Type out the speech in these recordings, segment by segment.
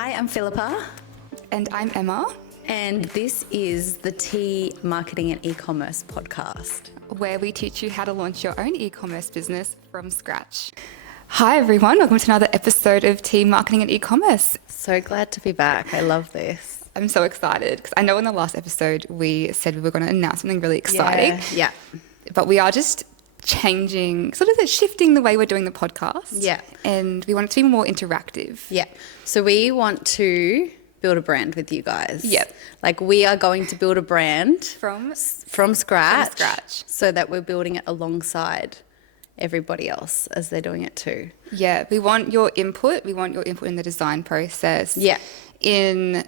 Hi, I'm Philippa. And I'm Emma. And this is the Tea Marketing and E-Commerce podcast, where we teach you how to launch your own e-commerce business from scratch. Hi everyone, welcome to another episode of Tea Marketing and E-Commerce. So glad to be back. I love this. I'm so excited because I know in the last episode we said we were going to announce something really exciting. Yeah. But we are just changing, shifting the way we're doing the podcast. Yeah. And we want it to be more interactive. Yeah. So we want to build a brand with you guys. Yep. Like we are going to build a brand From scratch. scratch. So that we're building it alongside everybody else as they're doing it too. Yeah. We want your input. We want your input in the design process. Yeah. We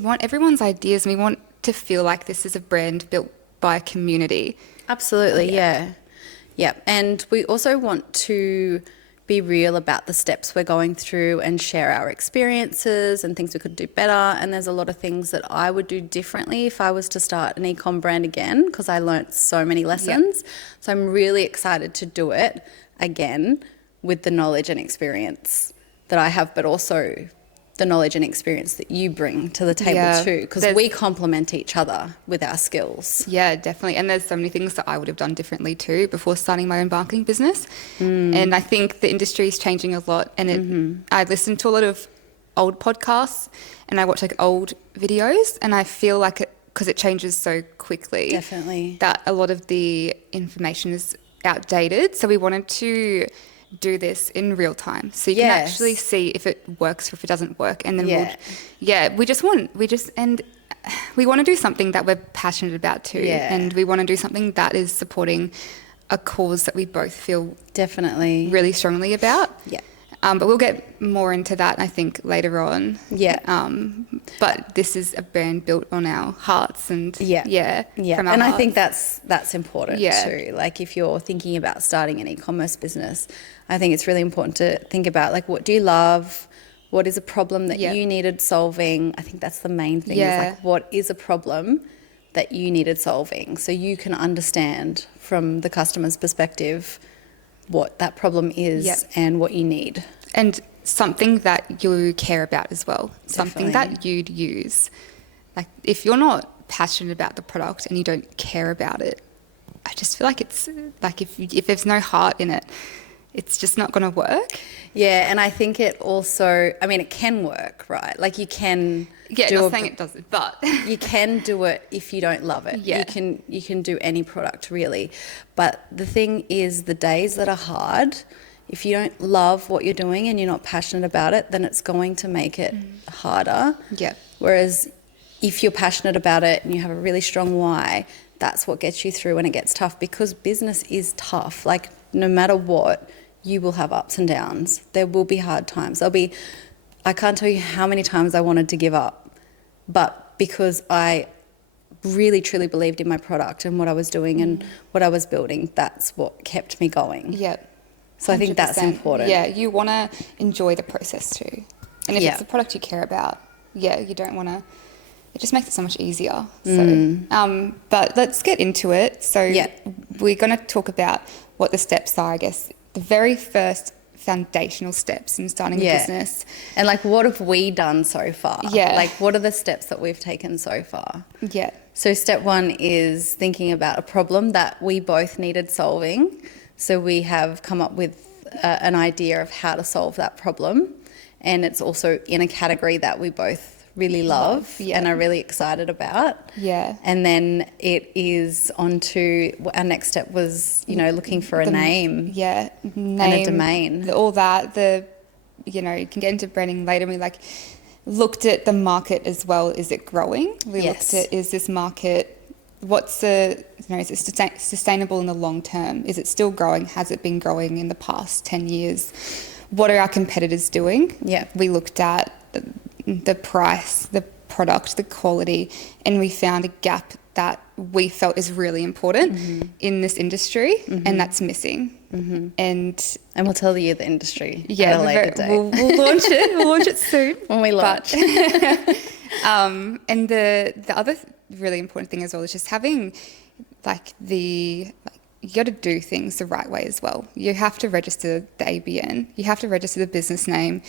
want everyone's ideas, and we want to feel like this is a brand built by a community. Absolutely, yeah. And we also want to be real about the steps we're going through and share our experiences and things we could do better. And there's a lot of things that I would do differently if I was to start an e-com brand again, because I learnt so many lessons. Yep. So I'm really excited to do it again with the knowledge and experience that I have, but also the knowledge and experience that you bring to the table too, because we complement each other with our skills. Yeah, definitely. And there's so many things that I would have done differently too before starting my own marketing business. And I think the industry is changing a lot. And I listen to a lot of old podcasts and I watch old videos, and I feel like because it changes so quickly, definitely, that a lot of the information is outdated. So we wanted to do this in real time, so you can actually see if it works or if it doesn't work, and then we want to do something that we're passionate about too, and we want to do something that is supporting a cause that we both feel definitely really strongly about. But we'll get more into that, I think, later on. But this is a brand built on our hearts and from our and I hearts. think that's important too. Like if you're thinking about starting an e-commerce business, I think it's really important to think about what do you love? What is a problem that you needed solving? I think that's the main thing. Is what is a problem that you needed solving, so you can understand from the customer's perspective what that problem is and what you need. And something that you care about as well. Definitely. Something that you'd use. Like if you're not passionate about the product and you don't care about it, I just feel like it's like if there's no heart in it, it's just not going to work. Yeah, and I think it also, it can work, right? Like you can not saying it doesn't, but you can do it if you don't love it. Yeah. You can do any product really. But the thing is, the days that are hard, if you don't love what you're doing and you're not passionate about it, then it's going to make it harder. Yeah. Whereas if you're passionate about it and you have a really strong why, that's what gets you through when it gets tough, because business is tough. Like no matter what, you will have ups and downs. There will be hard times. I can't tell you how many times I wanted to give up, but because I really truly believed in my product and what I was doing and what I was building, that's what kept me going. Yeah. So I think that's important. Yeah, you want to enjoy the process too. And if it's a product you care about, you don't want to, it just makes it so much easier. So, but let's get into it. So we're going to talk about what the steps are, I guess, the very first foundational steps in starting a business. And what have we done so far? What are the steps that we've taken so far? So step one is thinking about a problem that we both needed solving. So we have come up with an idea of how to solve that problem, and it's also in a category that we both really love and are really excited about. And then it is on to our next step was, looking for a name. Name and a domain. All that, you can get into branding later. We looked at the market as well. Is it growing? We looked at, is this market, is it sustainable in the long term? Is it still growing? Has it been growing in the past 10 years? What are our competitors doing? We looked at the price, the product, the quality, and we found a gap that we felt is really important in this industry, and that's missing. And we'll tell you the industry at a later date. We'll launch it. We'll launch it soon when we launch. And the other really important thing as well is just having you got to do things the right way as well. You have to register the ABN. You have to register the business name.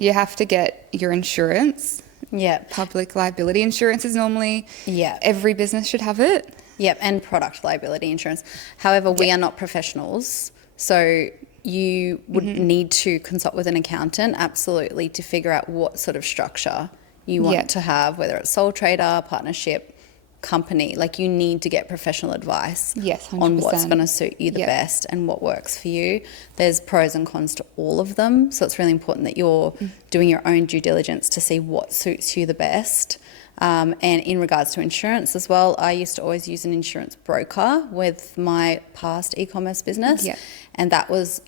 you have to get your insurance. Yeah. Public liability insurance is normally, Yeah. every business should have it. Yep, and product liability insurance. However, we are not professionals, so you would need to consult with an accountant, absolutely, to figure out what sort of structure you want to have, whether it's sole trader, partnership, company. Like, you need to get professional advice Yes, 100%. on what's going to suit you the best and what works for you. There's pros and cons to all of them, so it's really important that you're doing your own due diligence to see what suits you the best. And in regards to insurance as well, I used to always use an insurance broker with my past e-commerce business. Yeah. And that was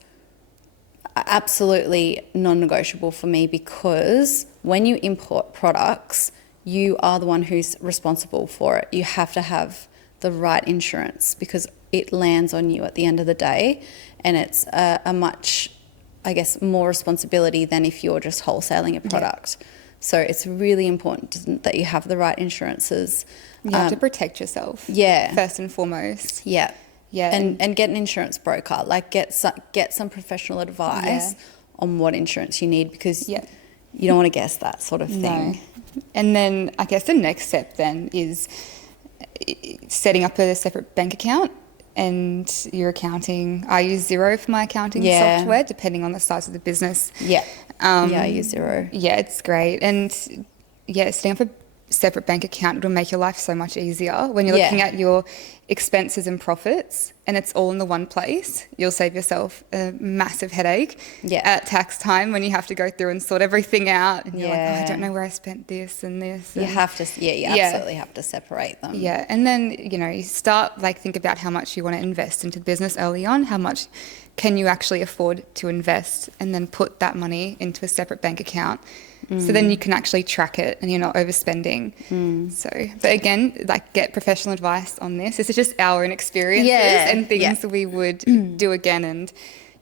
absolutely non-negotiable for me, because when you import products, you are the one who's responsible for it. You have to have the right insurance, because it lands on you at the end of the day, and it's a much, I guess, more responsibility than if you're just wholesaling a product. So it's really important that you have the right insurances. You have to protect yourself. Yeah. First and foremost. Yeah. Yeah. And get an insurance broker. Like, get some professional advice on what insurance you need, because you don't want to guess that sort of thing. No. And then I guess the next step then is setting up a separate bank account and your accounting. I use Xero for my accounting software, depending on the size of the business. Yeah. I use Xero. Yeah, it's great. And setting up a separate bank account, it'll make your life so much easier when you're looking at your expenses and profits, and it's all in the one place. You'll save yourself a massive headache at tax time when you have to go through and sort everything out, and you're like, oh, I don't know where I spent this and this. You have to, you absolutely have to separate them. Yeah, and then, you start, think about how much you want to invest into business early on, how much can you actually afford to invest, and then put that money into a separate bank account. So then you can actually track it and you're not overspending. So, but again, get professional advice on this. This is just our experiences and things we would do again, and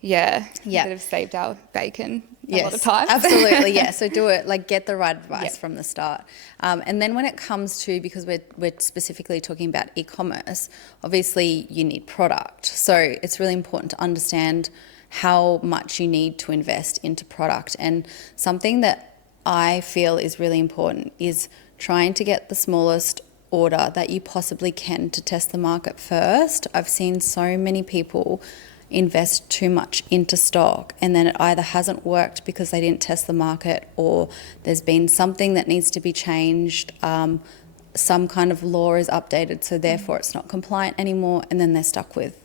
that have saved our bacon a lot of times. Absolutely, So do it, get the right advice from the start. And then when it comes to, because we're specifically talking about e-commerce, obviously you need product. So it's really important to understand how much you need to invest into product. And something that I feel is really important is trying to get the smallest order that you possibly can to test the market first. I've seen so many people invest too much into stock, and then it either hasn't worked because they didn't test the market, or there's been something that needs to be changed. Some kind of law is updated, so therefore it's not compliant anymore, and then they're stuck with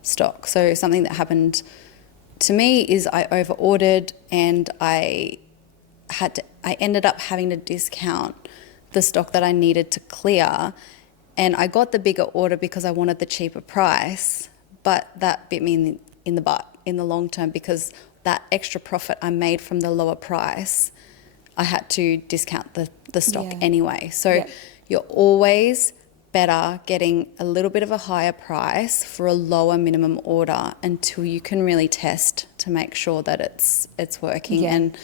stock. So something that happened to me is I over-ordered, and I ended up having to discount the stock that I needed to clear, and I got the bigger order because I wanted the cheaper price, but that bit me in the butt in the long term, because that extra profit I made from the lower price, I had to discount the stock anyway. So you're always better getting a little bit of a higher price for a lower minimum order until you can really test to make sure that it's working. And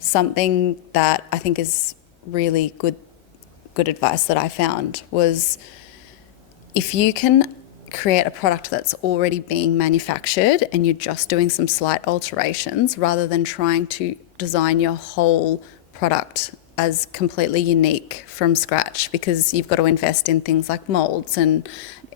something that I think is really good advice that I found was, if you can create a product that's already being manufactured and you're just doing some slight alterations, rather than trying to design your whole product as completely unique from scratch, because you've got to invest in things like molds, and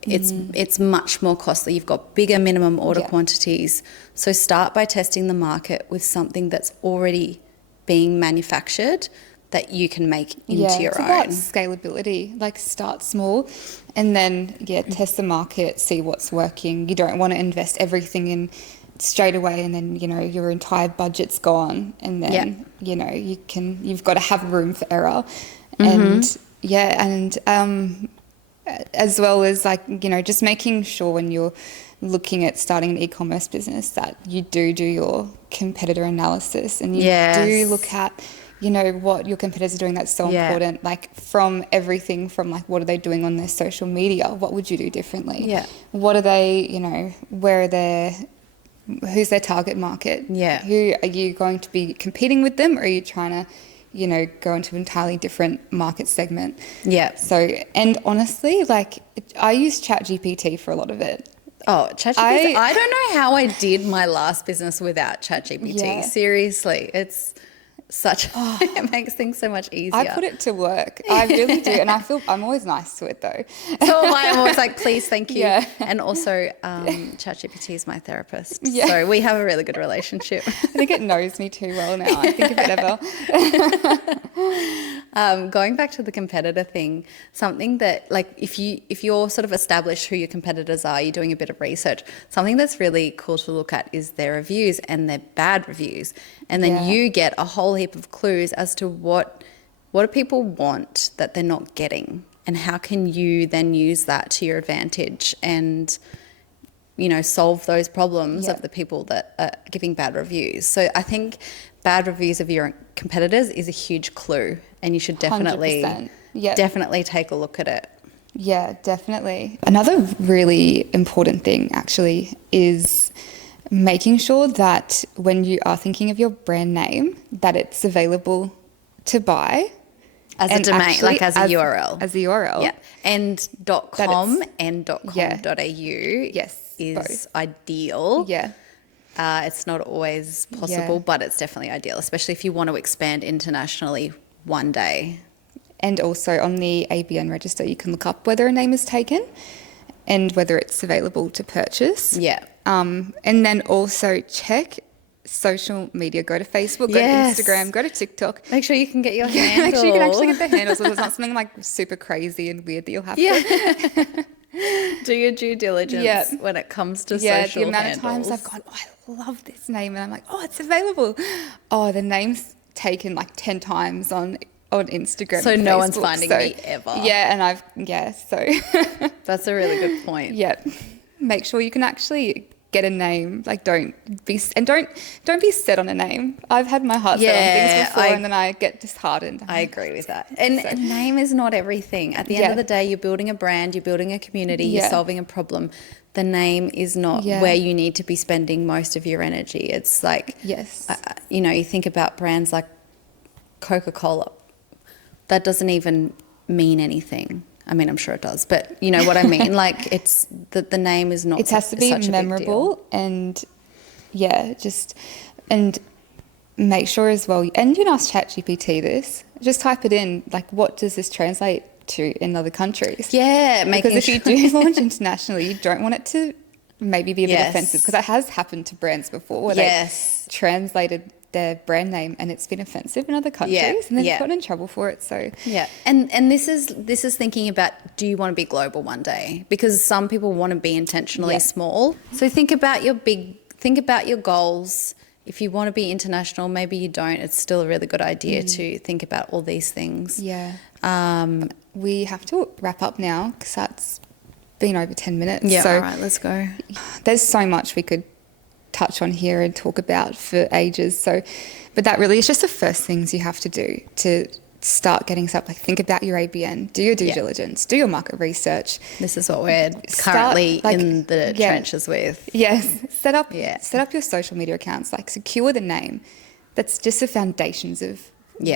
it's much more costly. You've got bigger minimum order quantities. So start by testing the market with something that's already being manufactured that you can make into your own. About scalability. Start small and then test the market, see what's working. You don't want to invest everything in straight away, and then your entire budget's gone, and then you've got to have room for error. And as well as just making sure when you're looking at starting an e-commerce business that you do your competitor analysis, and you do look at what your competitors are doing. That's so important, from everything from what are they doing on their social media, what would you do differently, what are they, where are their, who's their target market, who are you going to be competing with them, or are you trying to go into an entirely different market segment? So, and honestly, I use ChatGPT for a lot of it. Oh, ChatGPT. I don't know how I did my last business without ChatGPT. Seriously, it's it makes things so much easier. I put it to work. I really do. And I feel I'm always nice to it though. So I'm always like, please, thank you. Yeah. And also ChatGPT is my therapist. Yeah. So we have a really good relationship. I think it knows me too well now. I think of it ever. Going back to the competitor thing, something that like if you're sort of established who your competitors are, you're doing a bit of research, something that's really cool to look at is their reviews and their bad reviews. And then you get a whole heap of clues as to what do people want that they're not getting, and how can you then use that to your advantage and, you know, solve those problems of the people that are giving bad reviews. So I think bad reviews of your competitors is a huge clue, and you should definitely 100%. definitely take a look at it. Yeah, definitely. Another really important thing actually is making sure that when you are thinking of your brand name, that it's available to buy As a domain, actually like as a URL. As a URL. Yeah. And .com and Yeah. .com.au Yes, is both. ideal. Yeah. It's not always possible, but it's definitely ideal, especially if you want to expand internationally one day. And also on the ABN register, you can look up whether a name is taken and whether it's available to purchase. Yeah. And then also check social media. Go to Facebook, go Yes. to Instagram, go to TikTok. Make sure you can get your handle. Make sure you can actually get the handles. So it's not something like super crazy and weird that you'll have to. Do your due diligence Yeah. when it comes to Yeah, social the amount handles. of times I've gone, oh, I love this name. And I'm like, oh, it's available. Oh, the name's taken like 10 times on Instagram. So and no one's Facebook. finding So, me ever. Yeah, and so That's a really good point. yeah, make sure you can actually get a name. Like don't be set on a name. I've had my heart set on things before and then I get disheartened. I agree with that. And a name is not everything. At the end of the day, you're building a brand, you're building a community, you're solving a problem. The name is not where you need to be spending most of your energy. It's like, you know, you think about brands like Coca-Cola. That doesn't even mean anything. I mean, I'm sure it does, but you know what I mean? Like it's the name is not. It has to be such a big memorable deal. and and make sure as well. And you can ask ChatGPT this. Just type it in. Like, what does this translate to in other countries? Yeah, because if you do launch internationally, you don't want it to maybe be a bit offensive, because that has happened to brands before where they translated their brand name and it's been offensive in other countries and they've gotten in trouble for it. So and this is thinking about, do you want to be global one day? Because some people want to be intentionally small. So think about your goals. If you want to be international, maybe you don't. It's still a really good idea to think about all these things. We have to wrap up now because that's been over 10 minutes. Yeah, so all right, let's go. There's so much we could touch on here and talk about for ages. So, but that really is just the first things you have to do to start getting stuff. Like, think about your ABN, do your due diligence, do your market research. This is what we're currently in the trenches with. Yes, set up your social media accounts. Like, secure the name. That's just the foundations of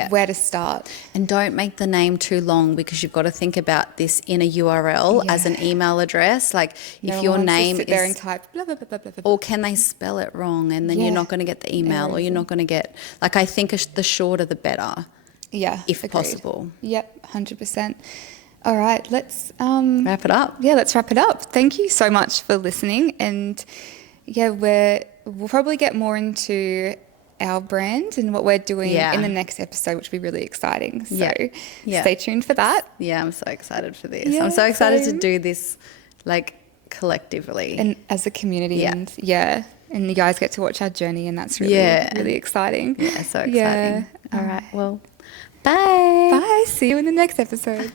where to start. And don't make the name too long, because you've got to think about this in a URL as an email address. Like, if your name sit there and type blah, blah, blah, blah, blah, blah. or can they spell it wrong, and then you're not going to get the email, or you're not going to get, like, I think the shorter the better. Yeah, if agreed. possible. Yep, 100%. All right, let's wrap it up. Yeah, let's wrap it up. Thank you so much for listening, and we'll probably get more into our brand and what we're doing in the next episode, which will be really exciting. So stay tuned for that. Yeah, I'm so excited for this. I'm so excited to do this, like, collectively and as a community. And you guys get to watch our journey, and that's really really exciting. Yeah, so exciting. All right, well, bye. Bye. See you in the next episode.